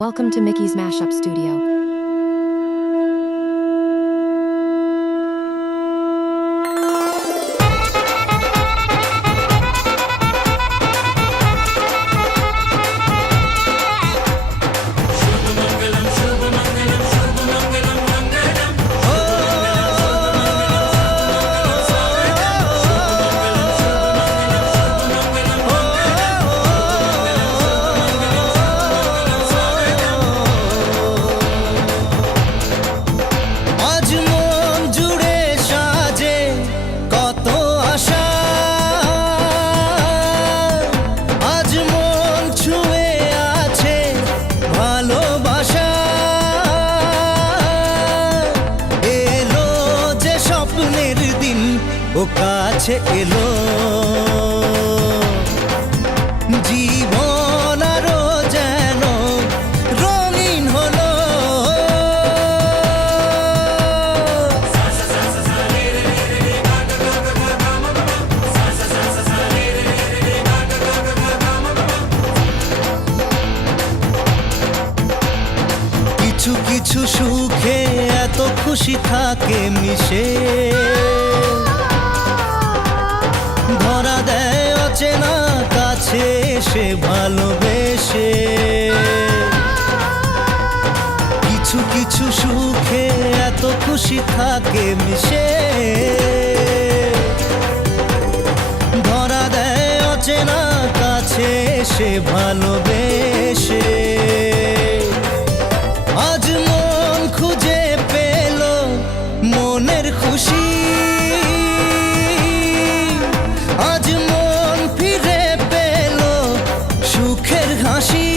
Welcome to Mickey's Mashup Studio. ও কাছে এলো জীবন আরো যেন রঙিন হলো কিছু কিছু সুখে এত খুশি থাকে মিশে ধরা দেয় অচেনা কাছে এসে ভালোবেসে কিছু কিছু সুখে এত খুশি থাকে মিশে ধরা দেয় অচেনা কাছে এসে ভালোবেসে আজ মন খুঁজে পেল মনের খুশি আজ মন ফিরে পেল সুখের হাসি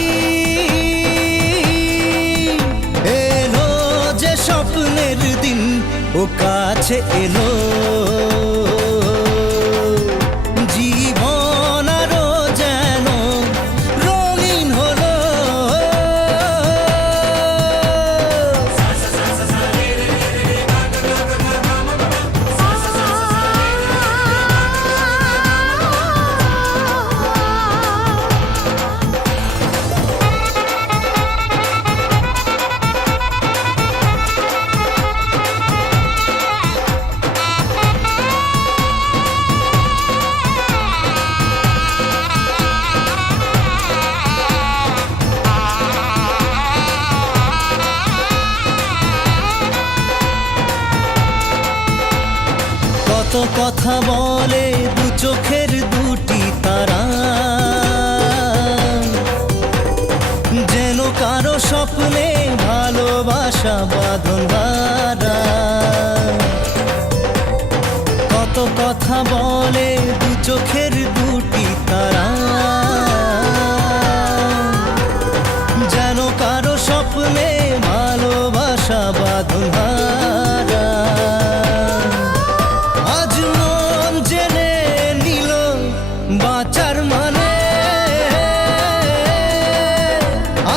এলো যে স্বপ্নের দিন ও কাছে এলো জীবন আরো যেন রঙিন হলো কত কথা বলে দু চোখের দুটি তারা যেন কারো স্বপ্নে ভালোবাসা বাঁধন হারা কত কথা বলে দু চোখের দুটি তারা যেন কারো স্বপ্নে ভালোবাসা বাঁধন হারা আজ মন জেনে নিল বাঁচার মানে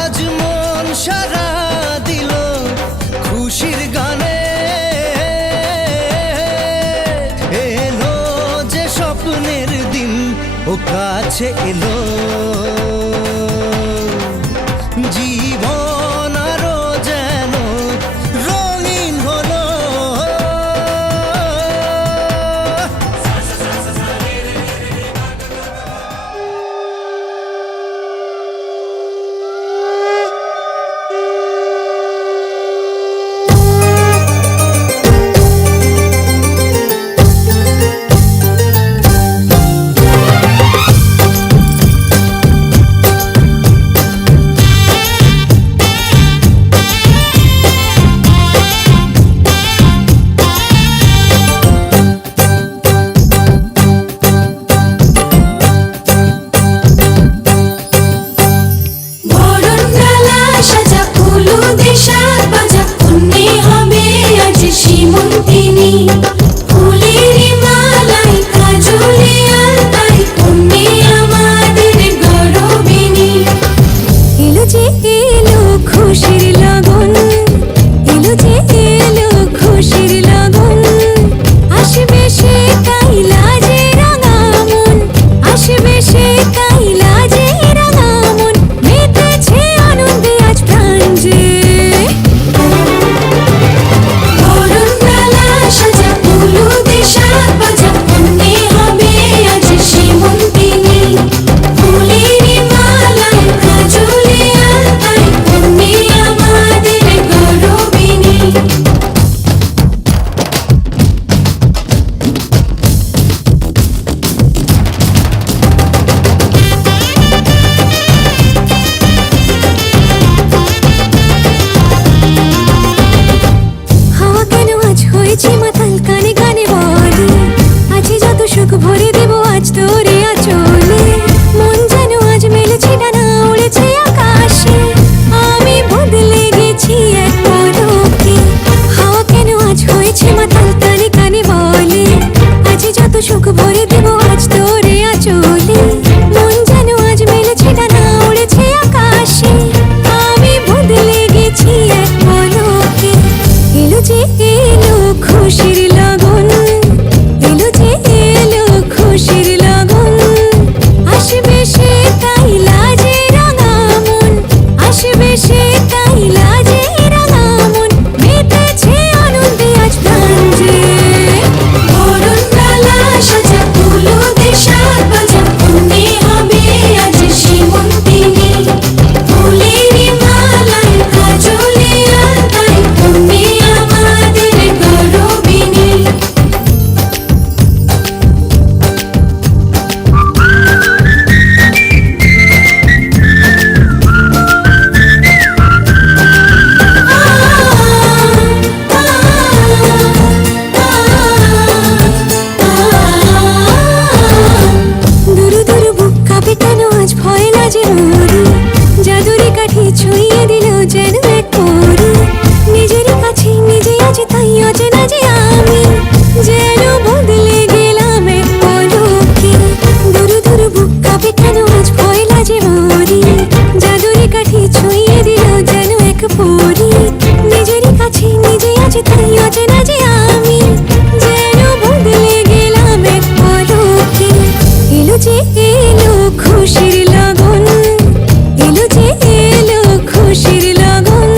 আজ মন সারা দিল খুশির গানে এলো যে স্বপ্নের দিন ও কাছে এলো জীবন আরো যেন রঙিন হলো আসবে সে কাইলা যে রাঙামন মেতেছে আনন্দে আজ প্রাণ খুশির লগন এলো যে এলো খুশির লগন আসবে সে তাই লাজে রাঙা মন আসবে সে তাই লাজে রাঙা মন মেতেছে আনন্দে আজ প্রাণ যে বরণ ডালা সাজা হলুদে সাত বাজা কন্যে হবে আজ সীমন্তিনী ফুলের মালায় কাজলে আলতায় কন্যে আমাদের গৌরবিনী দুরু দুরু বুক কাঁপে কেন আজ ভয় লাজে মরি জাদুরি কাঠি ছুঁয়ে দিল যেন এক পরি নিজেরই কাছে নিজে আজ তাই অচেনা যে আমি যেন বদলে গেলাম এক পলকে দুরু দুরু বুক কাঁপে কেন আজ ভয় লাজে মরি জাদুরি কাঠি ছুঁয়ে দিল যেন এক পরি নিজেরই কাছে নিজে আজ তাই অচেনা যে আমি যেন বদলে গেলাম এক পলকে এলো যে এলো খুশির লগন এলো যে এলো খুশির লগন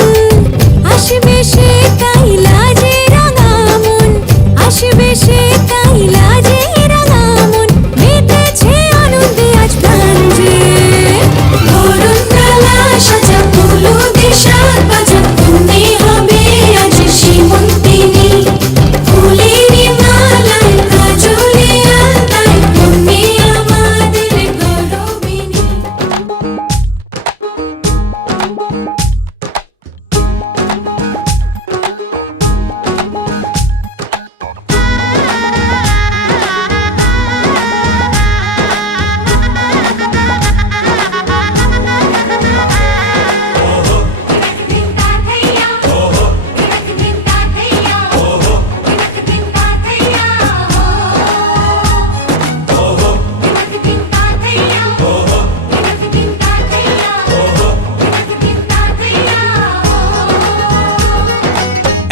আসবে সে তাই লাজে রাঙা মন আসবে সে তাই লাজে রাঙা মন মেতেছে আনন্দে আজ প্রাণ যে বরণ ডালা সাজা হলুদে সাত বাজা কন্যে হবে আজ সীমন্তিনী ফুলের মালায় কাজলে আলতায় কন্যে আমাদের গৌরবিনী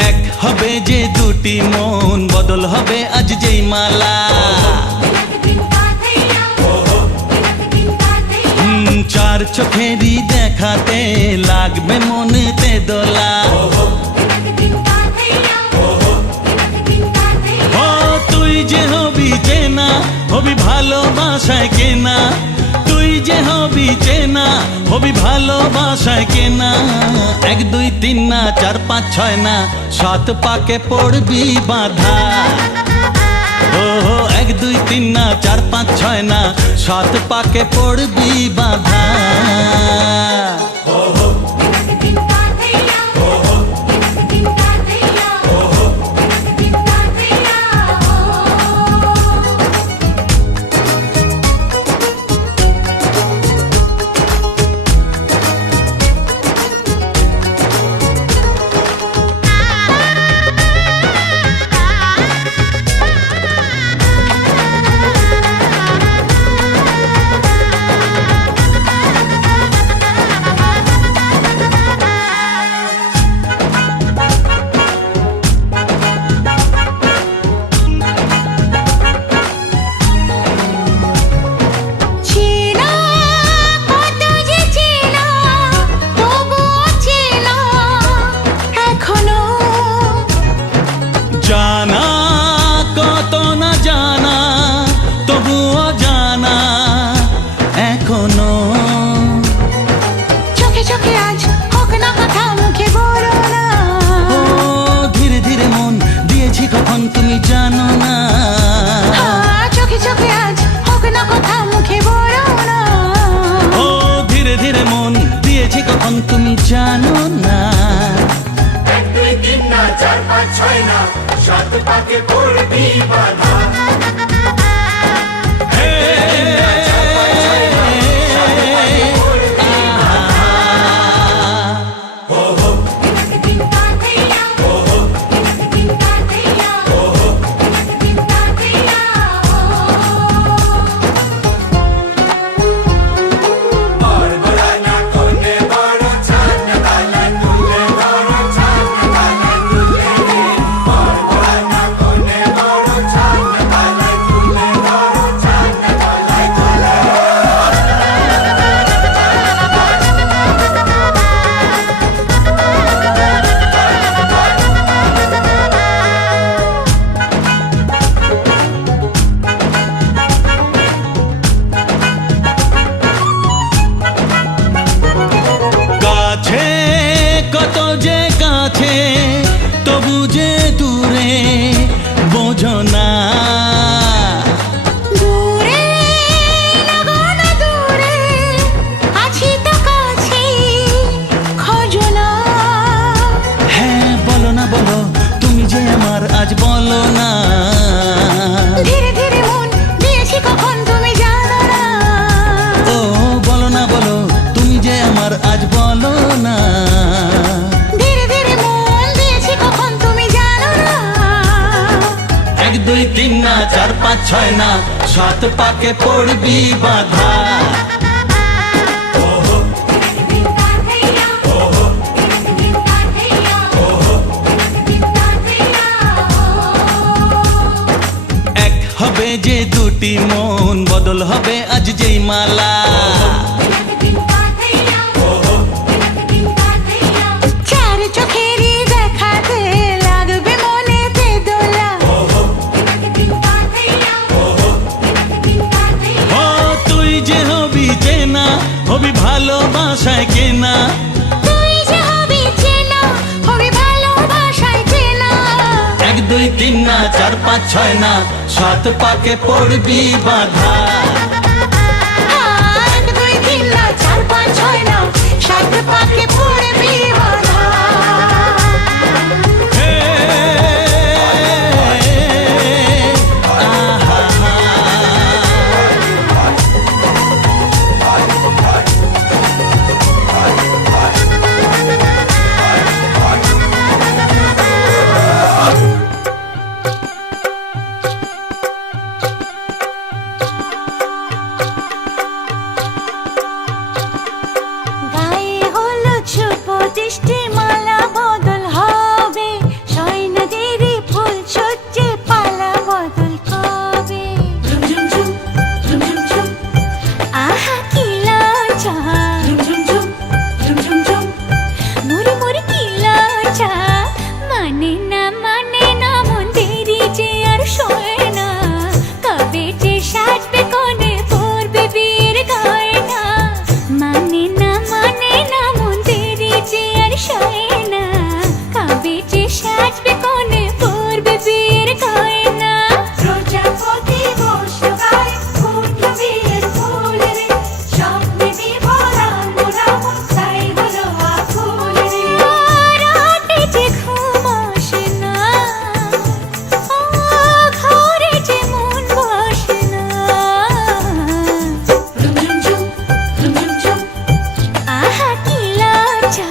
এক হবে যে দুটি মন বদল হবে আজ যেই মালা চার চোখেরই দেখাতে লাগবে মনেতে দোলা ও তুই যে হবি চেনা হবি ভালোবাসায় কেনা তুই যে হবি চেনা হবি ভালোবাসায় কেনা এক দুই তিন না চার পাঁচ ছয় না সাত পাকে পড়বি বাধা ও এক দুই তিন না চার পাঁচ ছয় না সাত পাকে পড়বি বাধা চেনা কত যে চেনা তবুও চেনা এখনো জানা কত না জানা তবুও জানা এখনো চোখে চোখে আজ হোক না কথা মুখে বলো না ও ধীরে ধীরে মন দিয়েছি কখন তুমি জানো না চোখে চোখে আজ হোক না কথা মুখে বলো না ও ধীরে ধীরে মন দিয়েছি কখন তুমি জানো না এক দুই তিন না চার পাঁচ ছয় না সাত পাকে পড়বি বাধা হে 5 6 না 7 পাকে পড়বি বাধা এক হবে যে দুটি মন বদল হবে আজ যেই মালা চার চোখেরই দেখাতে লাগবে মনেতে দোলা ও তুই যে হবি চেনা হবি ভালোবাসায় কেনা তুই যে হবি চেনা হবি ভালোবাসায় চেনা 1 2 3 না 4 5 6 না 7 পাকে পড়বি বাধা 1 2 3 না 4 5 6 না 7 পাকে পড়বি বাধা হে, আহা, গায়ে হলো ছোট দৃষ্টি মালা বদল হবে সৈন্যদেরই ফুল সজ্জে পালা বদল কবে আহা কি লজ্জা মুড়ি মুড়ি কি লজ্জা মানে না মন্দিরি যে আর শোয় না কবে যে সাজবে কোণে পড়বে বিয়ের গয়না মানে না মন্দিরি যে আর শোয় না কবে যে সাজবে কোণে পড়বে বিয়ের গয়না প্রজাপতি বসলো গায়ে ফুটলো বিয়ের ফুল রে স্বপ্নে বিভরা মোরা তাই হলো আকুল রে রাতে যে ঘুম আসে না ও ঘরে যে মন বসে না আহা কি লজ্জা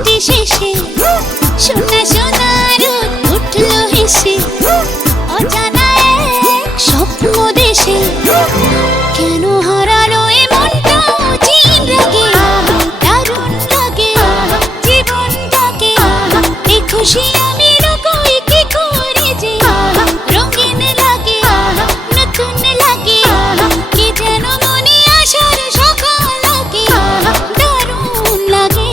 বৃষ্টি শেষে সোনা সোনা রোদ উঠলো হেসে অজানা এক স্বপ্ন দেশে কেন হারালো এ মনটা চিন রাগে দারুণ লাগে জীবনটাকে এই খুশি আমি রকই কি করে যে রঙিন লাগে নতুন লাগে কি যেন মনে আসার সকাল লাগে দারুণ লাগে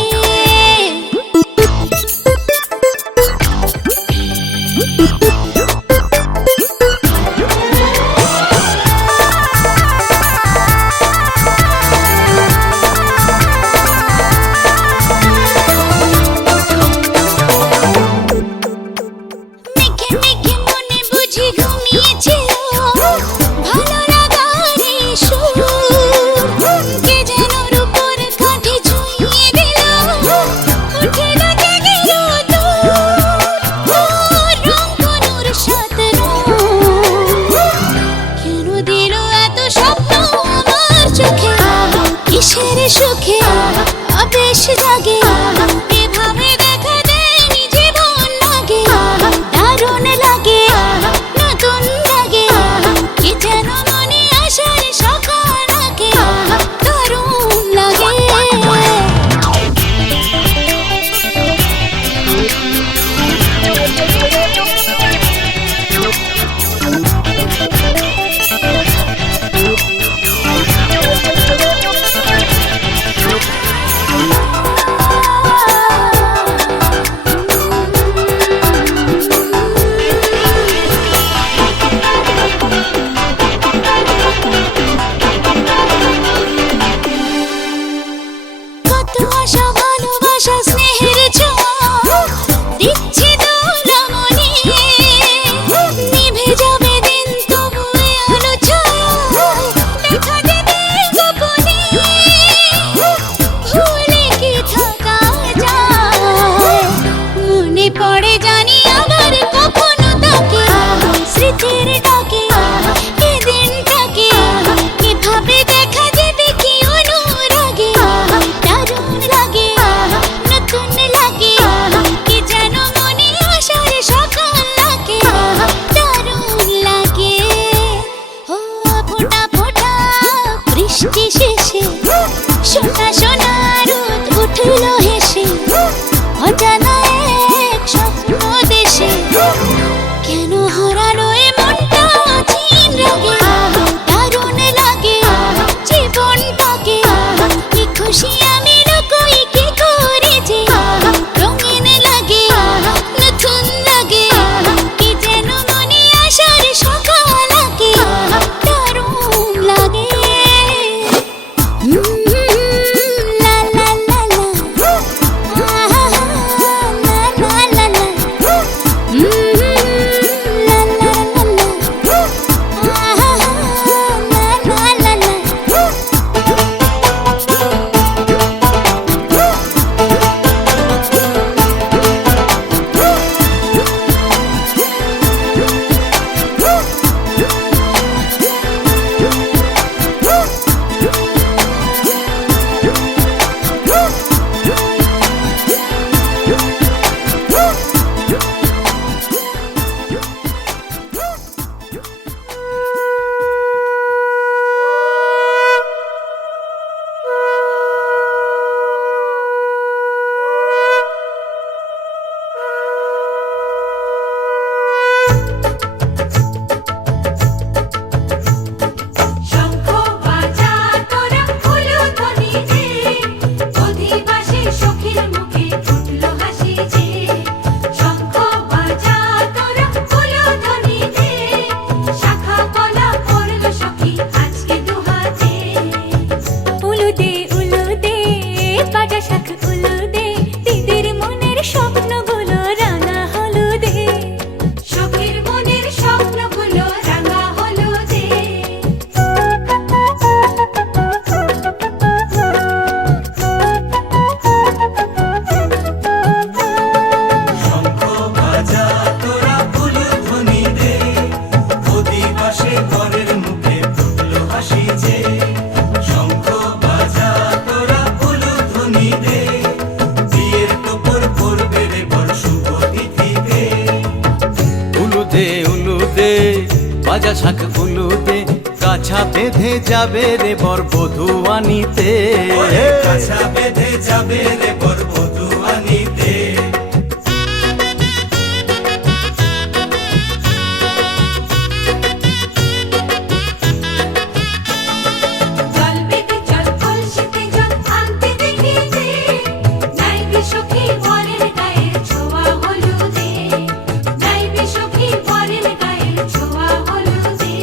মেঘে মেঘে মনে বুঝি ঘুমিয়েছিল ভালো লাগার এই সুর কে যেন রূপোর কাঠে ছুঁয়ে দিল উঠিল জেগে রং কোনোর সাথে কেন দিল এত স্বপ্ন আমার চোখে কিসের সুখে আবেশ জাগে এভাবে দেখা দেয়নি জীবন লাগে দারুণ লাগে নতুন লাগে কি যেন মনে আসার সকাল লাগে দারুণ লাগে কত আশা ভালোবাসা স্নেহের ছোঁয়া দিচ্ছি দোলা মনে নিভে যাবে দিন তবু এ আলো ছায়া দেখা দেবে গোপনে ভুলে কি থাকা যায় মনে পড়ে জানি আবার কখনো তাকে স্মৃতির ডাকে এ দিনটাকে কিভাবে দেখা দেবে কি অনুরাগে দারুণ লাগে নতুন লাগে কি যেন মনে আসার সকাল লাগে দারুণ লাগে ও ফোঁটা ফোঁটা বৃষ্টি শেষে সোনা সোনা রোদ উঠলো হেসে অজানা এক স্বপ্ন দেশে কেন হারালো এ মনটা চিন রাগে দারুণ লাগে জীবনটাকে কি খুশি আমি রকই কি করে যে রঙিন লাগে নতুন লাগে কি যেন মনে আসার সকাল লাগে দারুণ লাগে লা লা লা লা আহা লা লা লা লা লা লা লা আহা লা লা লা লা ভাজা শাক উলুতে কাছা বেঁধে যাবে রে বর বধূ আনিতে। কাছা বেঁধে যাবে রে বর বধূ আনিতে। জল বেঁধে জল কলসিতে জল আনতে দেখিতে নাইবে সখী বরের গায়ের ছোঁয়া হলুদে নাইবে সখী বরের গায়ের ছোঁয়া হলুদে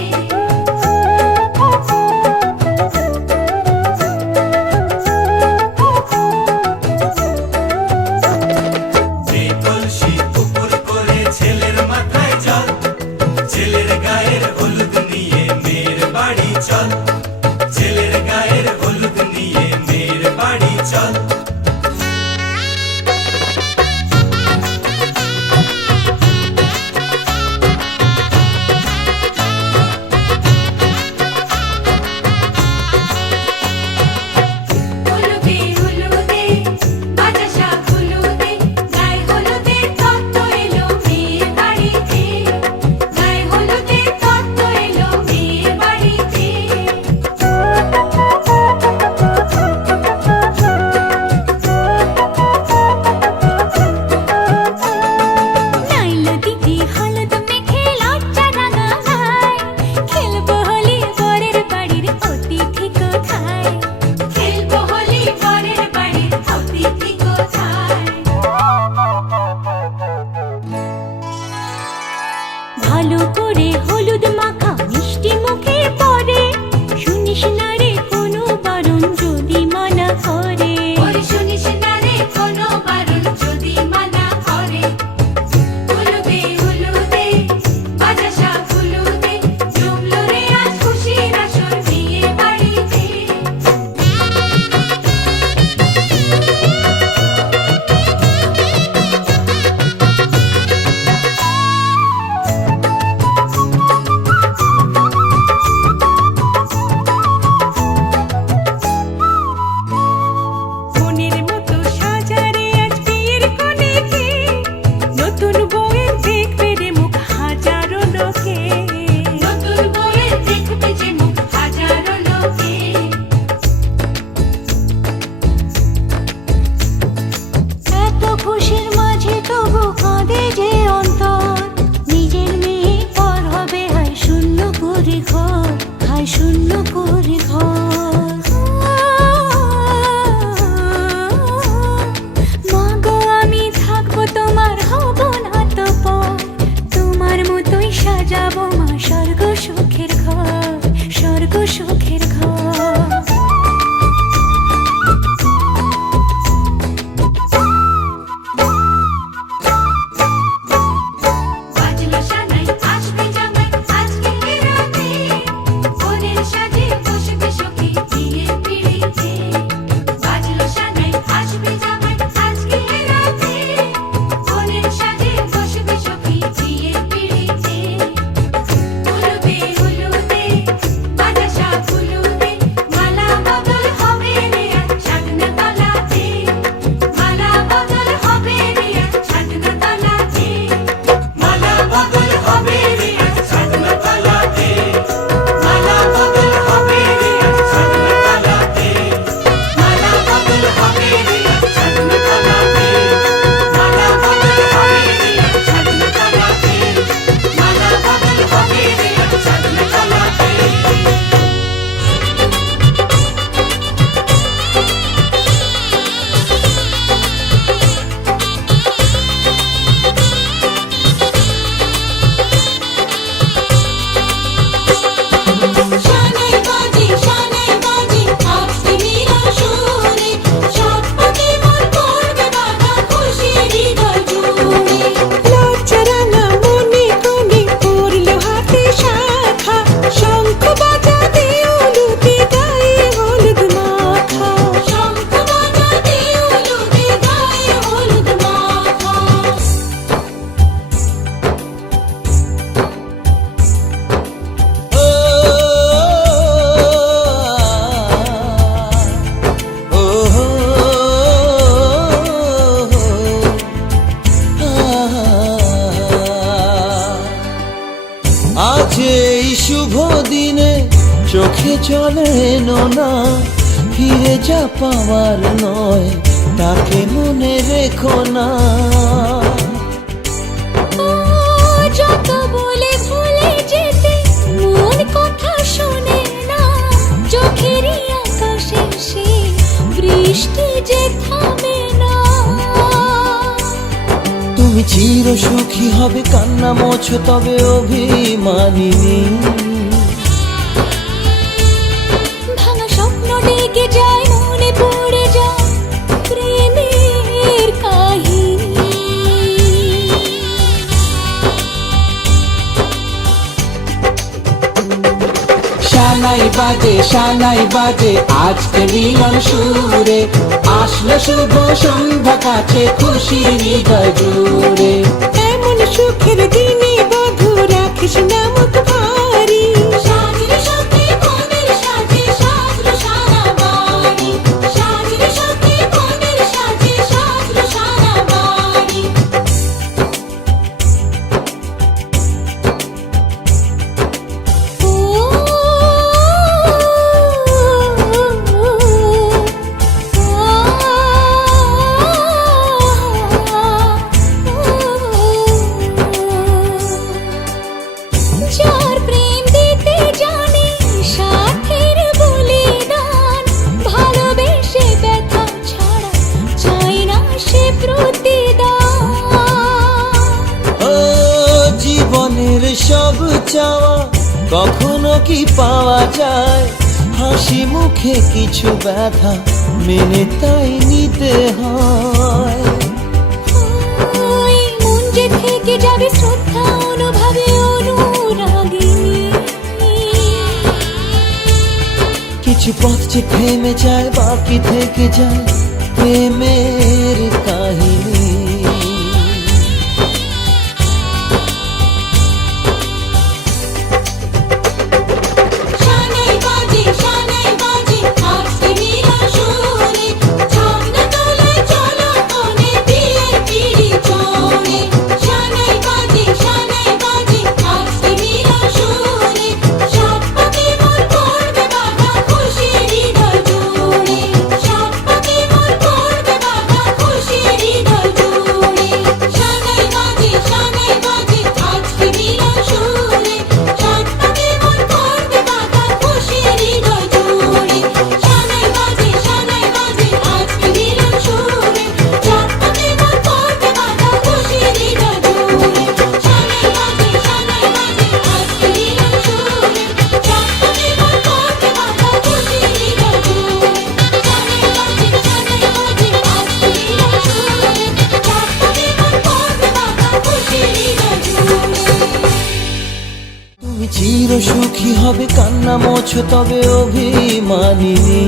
এগিয়ে চলে না, ফিরে যা পাওয়ার নয় তাকে মনে রেখো না। ও যত বলে ভুলে যেতে মন কথা শোনে না, চোখেরই আকাশে সে বৃষ্টি যে থামে না। তুমি চির সুখী হবে কান্না মোছো তবে অভিমানিনী। ভাঙা স্বপ্ন ডেকে যায় মনে পড়ে যায় প্রেমের কাহিনী। শানাই বাজে আজকে মিলন সুরে, আসলো শুভ সন্ধ্যা কাছে খুশির হৃদয় জুড়ে। এমন সুখের দিনে বধূ রাখিস না মুখ ভারী, সাজরে সাথে মনের সাজে সাজলো সারা বাড়ি, সাজরে সাথে মনের সাজে সাজলো সারা বাড়ি। যার প্রেম দিতে জানে সাথের বলিদান, ভালোবেসে ব্যথা ছাড়া চাই না সে প্রতিদান। ও জীবনের সব চাওয়া কখনো কি পাওয়া যায়, হাসি মুখে কিছু ব্যথা মেনে তাই নিতে হয়। ওই মন যে থেকে যাবে শ্রদ্ধা অনুভবে অনুরাগিনী। কিছু পথ যে থেমে যায় বাকি থেকে যায় প্রেমের কাহিনী। শানাই বাজে আজকে মিলন সুরে, ঝর্ণা তলায় চলো কোণে বিয়ের পিঁড়ি চড়ে। শানাই বাজে আজকে মিলন সুরে, সাত পাকে মন করবে বাধা খুশির হৃদয় জুড়ে, সাত পাকে মন করবে বাধা খুশির হৃদয় জুড়ে। শানাই বাজে আজকে মিলন সুরে, সাত পাকে মন করবে বাধা খুশির হৃদয় জুড়ে। শানাই বাজে আজকে মিলন সুরে, সাত পাকে মন করবে বাধা খুশির হৃদয় জুড়ে। শানাই বাজে আজকে মিলন সুরে, সাত পাকে মন করবে বাধা খুশির হৃদয় জুড়ে। শানাই বাজে আজকে মিলন সুরে, সাত পাকে মন করবে বাধা খুশির হৃদয় জুড়ে। তুমি চির সুখী হবে কান্না মোছো তবে অভিমানিনী।